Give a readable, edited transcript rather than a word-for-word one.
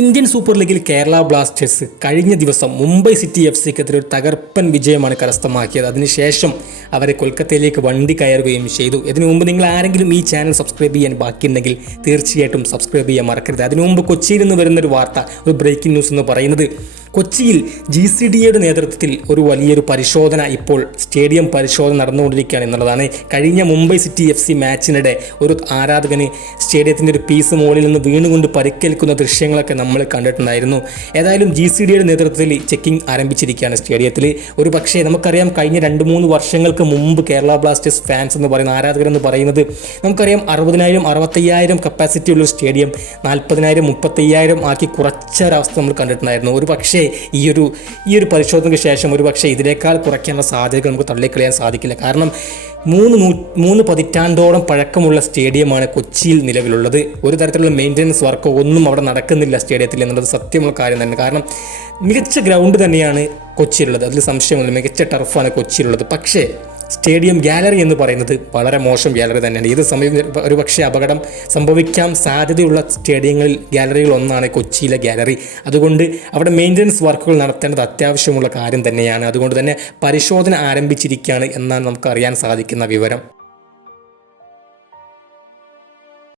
Indian super ലീഗിൽ Kerala Blasters കഴിഞ്ഞ ദിവസം മുംബൈ സിറ്റി FC-ക്കെതിരെ ഒരു തകർപ്പൻ വിജയമാണ് കരസ്ഥമാക്കിയത്. അതിനുശേഷം അവരെ കൊൽക്കത്തയിലേക്ക് വണ്ടി കയറുകയും ചെയ്തു. ഇതിനു മുമ്പ് നിങ്ങൾ ആരെങ്കിലും ഈ ചാനൽ സബ്സ്ക്രൈബ് ചെയ്യാൻ ബാക്കിയുണ്ടെങ്കിൽ തീർച്ചയായിട്ടും സബ്സ്ക്രൈബ് ചെയ്യാൻ മറക്കരുത്. അതിനു മുമ്പ് കൊച്ചിയിൽ നിന്ന് വരുന്നൊരു വാർത്ത, ഒരു ബ്രേക്കിംഗ് ന്യൂസ് എന്ന് പറയുന്നത്, കൊച്ചിയിൽ GCDAയുടെ നേതൃത്വത്തിൽ ഒരു വലിയൊരു പരിശോധന ഇപ്പോൾ സ്റ്റേഡിയം പരിശോധന നടന്നുകൊണ്ടിരിക്കുകയാണ് എന്നുള്ളതാണ്. കഴിഞ്ഞ മുംബൈ സിറ്റി FC മാച്ചിനിടെ ഒരു ആരാധകന് സ്റ്റേഡിയത്തിൻ്റെ ഒരു പീസ് മുകളിൽ നിന്ന് വീണുകൊണ്ട് പരിക്കേൽക്കുന്ന ദൃശ്യങ്ങളൊക്കെ നമ്മൾ കണ്ടിട്ടുണ്ടായിരുന്നു. ഏതായാലും GCDAയുടെ നേതൃത്വത്തിൽ ചെക്കിംഗ് ആരംഭിച്ചിരിക്കുകയാണ് സ്റ്റേഡിയത്തിൽ. ഒരു പക്ഷേ നമുക്കറിയാം, കഴിഞ്ഞ 2-3 വർഷങ്ങൾക്ക് മുമ്പ് കേരള ബ്ലാസ്റ്റേഴ്സ് ഫാൻസ് എന്ന് പറയുന്ന ആരാധകരെന്ന് പറയുന്നത് നമുക്കറിയാം 60,000 65,000 കപ്പാസിറ്റി ഉള്ള സ്റ്റേഡിയം 40,000 35,000 ആക്കി കുറച്ചൊരവസ്ഥ നമ്മൾ കണ്ടിട്ടുണ്ടായിരുന്നു. ഒരു പക്ഷേ ഈ ഒരു പരിശോധനയ്ക്ക് ശേഷം ഒരു പക്ഷേ ഇതിനേക്കാൾ കുറയ്ക്കാനുള്ള സാധ്യതകൾ നമുക്ക് തള്ളിക്കളയാൻ സാധിക്കില്ല. കാരണം 3 പതിറ്റാണ്ടോളം പഴക്കമുള്ള സ്റ്റേഡിയമാണ് കൊച്ചിയിൽ നിലവിലുള്ളത്. ഒരു തരത്തിലുള്ള മെയിൻ്റനൻസ് വർക്കോ ഒന്നും അവിടെ നടക്കുന്നില്ല സ്റ്റേഡിയത്തിൽ എന്നുള്ളത് സത്യമുള്ള കാര്യം തന്നെ. കാരണം മികച്ച ഗ്രൗണ്ട് തന്നെയാണ് കൊച്ചിയിലുള്ളത്, അതിൽ സംശയമില്ല. മികച്ച ടർഫാണ് കൊച്ചിയിലുള്ളത്. പക്ഷേ സ്റ്റേഡിയം ഗാലറി എന്ന് പറയുന്നത് വളരെ മോശം ഗാലറി തന്നെയാണ്. ഏത് സമയം ഒരു പക്ഷേ അപകടം സംഭവിക്കാൻ സാധ്യതയുള്ള ഗാലറികൾ ഒന്നാണ് കൊച്ചിയിലെ ഗാലറി. അതുകൊണ്ട് അവിടെ മെയിൻ്റനൻസ് വർക്കുകൾ നടത്തേണ്ടത് അത്യാവശ്യമുള്ള കാര്യം തന്നെയാണ്. അതുകൊണ്ട് തന്നെ പരിശോധന ആരംഭിച്ചിരിക്കുകയാണ് എന്നാണ് നമുക്ക് അറിയാൻ സാധിക്കുന്ന വിവരം.